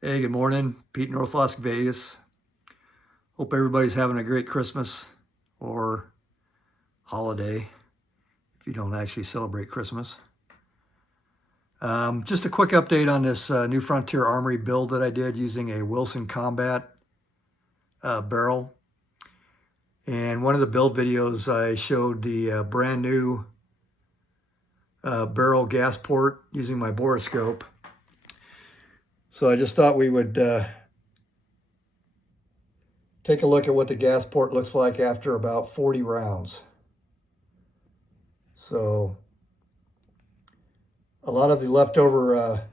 Hey, good morning. Pete, North Las Vegas. Hope everybody's having a great Christmas or holiday if you don't actually celebrate Christmas. Just a quick update on this new Frontier Armory build that I did using a Wilson Combat barrel. And one of the build videos, I showed the brand new barrel gas port using my borescope. So I just thought we would take a look at what the gas port looks like after about 40 rounds. So a lot of the leftover,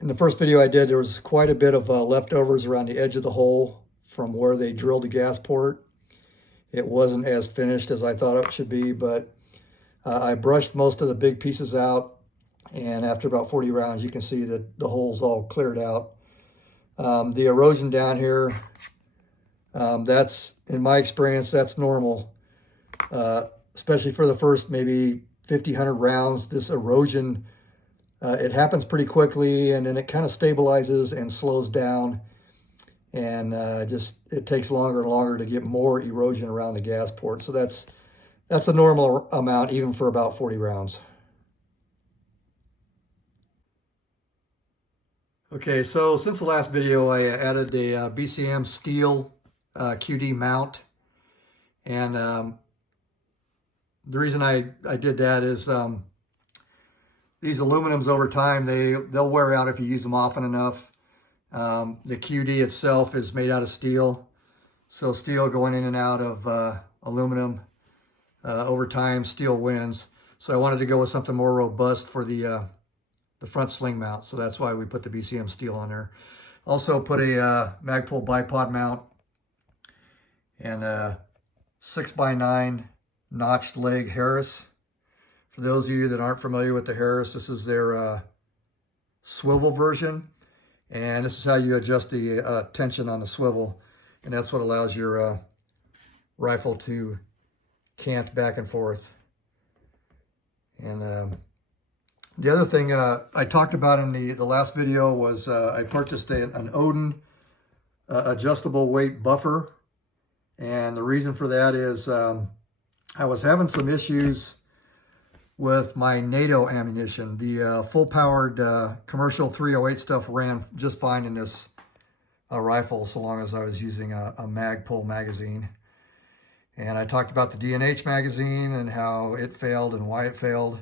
in the first video I did, there was quite a bit of leftovers around the edge of the hole from where they drilled the gas port. It wasn't as finished as I thought it should be, but I brushed most of the big pieces out. And after about 40 rounds, you can see that the hole's all cleared out. The erosion down here, that's, in my experience, that's normal. Especially for the first maybe 50, 100 rounds, this erosion, it happens pretty quickly, and then it kind of stabilizes and slows down. And it takes longer and longer to get more erosion around the gas port. So that's a normal amount, even for about 40 rounds. Okay, so since the last video, I added a BCM steel QD mount. And the reason I did that is these aluminums over time, they'll wear out if you use them often enough. The QD itself is made out of steel. So steel going in and out of aluminum, over time, steel wins. So I wanted to go with something more robust for the front sling mount. So that's why we put the BCM steel on there. Also put a Magpul bipod mount and a 6x9 notched leg Harris. For those of you that aren't familiar with the Harris, this is their swivel version. And this is how you adjust the tension on the swivel. And that's what allows your rifle to cant back and forth. And the other thing I talked about in the last video was I purchased an Odin adjustable weight buffer. And the reason for that is I was having some issues with my NATO ammunition. The full-powered commercial 308 stuff ran just fine in this rifle so long as I was using a Magpul magazine. And I talked about the D&H magazine and how it failed and why it failed.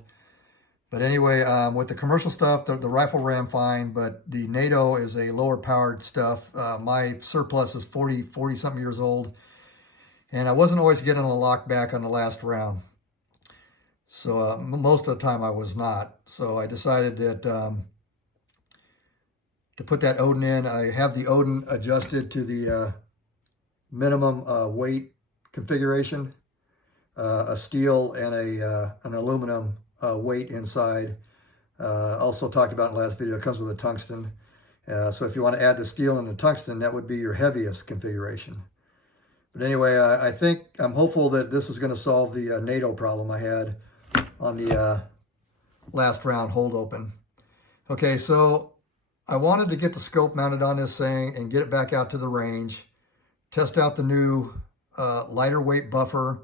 But anyway, with the commercial stuff, the rifle ran fine, but the NATO is a lower powered stuff. My surplus is 40-something years old, and I wasn't always getting a lock back on the last round. So most of the time I was not. So I decided that to put that Odin in, I have the Odin adjusted to the minimum weight configuration, a steel and an aluminum weight inside. Also talked about in the last video, it comes with a tungsten. So if you want to add the steel and the tungsten, that would be your heaviest configuration. But anyway, I'm hopeful that this is going to solve the NATO problem I had on the last round hold open. Okay, so I wanted to get the scope mounted on this thing and get it back out to the range, test out the new lighter weight buffer,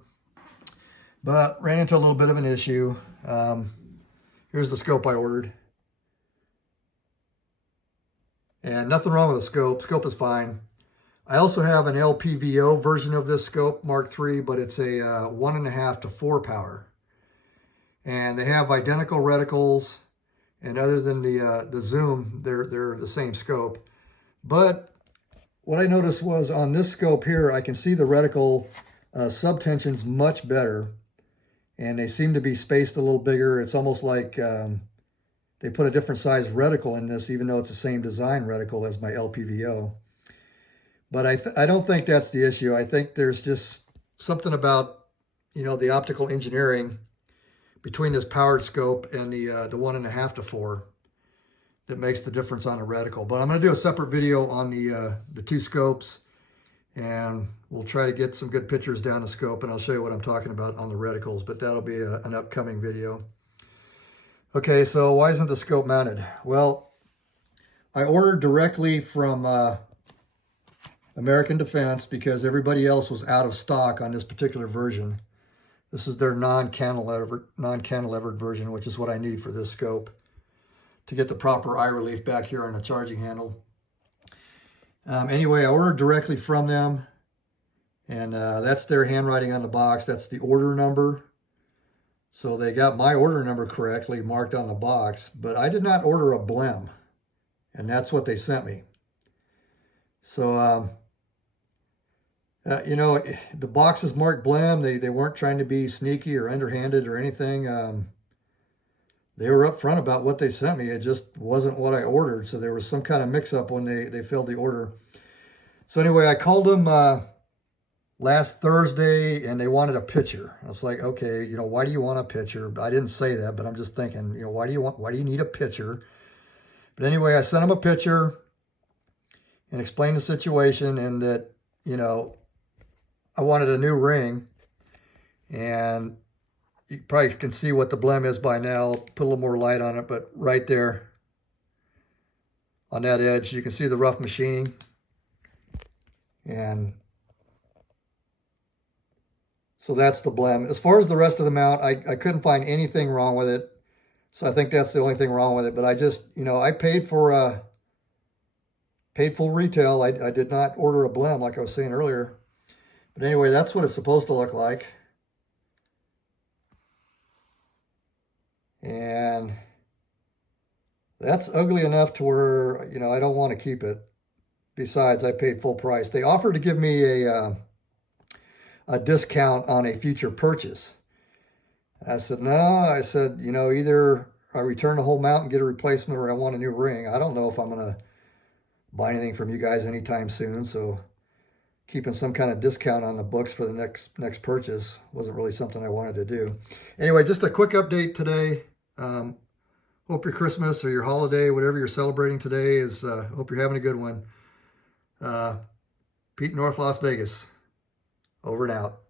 but ran into a little bit of an issue. Here's the scope I ordered. And nothing wrong with the scope. Scope is fine. I also have an LPVO version of this scope, Mark III, but it's a 1.5 to 4 power. And they have identical reticles, and other than the zoom, they're the same scope. But what I noticed was on this scope here, I can see the reticle subtensions much better. And they seem to be spaced a little bigger. It's almost like they put a different size reticle in this, even though it's the same design reticle as my LPVO. But I don't think that's the issue. I think there's just something about, the optical engineering between this powered scope and the 1.5 to 4 that makes the difference on the reticle. But I'm going to do a separate video on the two scopes, and we'll try to get some good pictures down the scope, and I'll show you what I'm talking about on the reticles, but that'll be an upcoming video. Okay, so why isn't the scope mounted? Well, I ordered directly from American Defense because everybody else was out of stock on this particular version. This is their non-cantilevered version, which is what I need for this scope to get the proper eye relief back here on the charging handle. Anyway, I ordered directly from them, and that's their handwriting on the box. That's the order number. So they got my order number correctly marked on the box, but I did not order a blem, and that's what they sent me. So, you know, the box is marked blem. They weren't trying to be sneaky or underhanded or anything. They were upfront about what they sent me. It just wasn't what I ordered. So there was some kind of mix-up when they filled the order. So anyway, I called them last Thursday, and they wanted a picture. I was like, okay, you know, why do you want a picture? I didn't say that, but I'm just thinking, you know, why do you need a picture? But anyway, I sent them a picture and explained the situation, and that, you know, I wanted a new ring, and you probably can see what the blem is by now. I'll put a little more light on it, but right there on that edge, you can see the rough machining. And so that's the blem. As far as the rest of the mount, I couldn't find anything wrong with it. So I think that's the only thing wrong with it. But I just, you know, I paid full retail. I did not order a blem like I was saying earlier. But anyway, that's what it's supposed to look like. And that's ugly enough to where, you know, I don't want to keep it. Besides, I paid full price. They offered to give me a discount on a future purchase. I said, no. I said, you know, either I return the whole mount and get a replacement, or I want a new ring. I don't know if I'm going to buy anything from you guys anytime soon. So keeping some kind of discount on the books for the next purchase wasn't really something I wanted to do. Anyway, just a quick update today. Hope your Christmas or your holiday, whatever you're celebrating today, is hope you're having a good one. Pete, North Las Vegas. Over and out.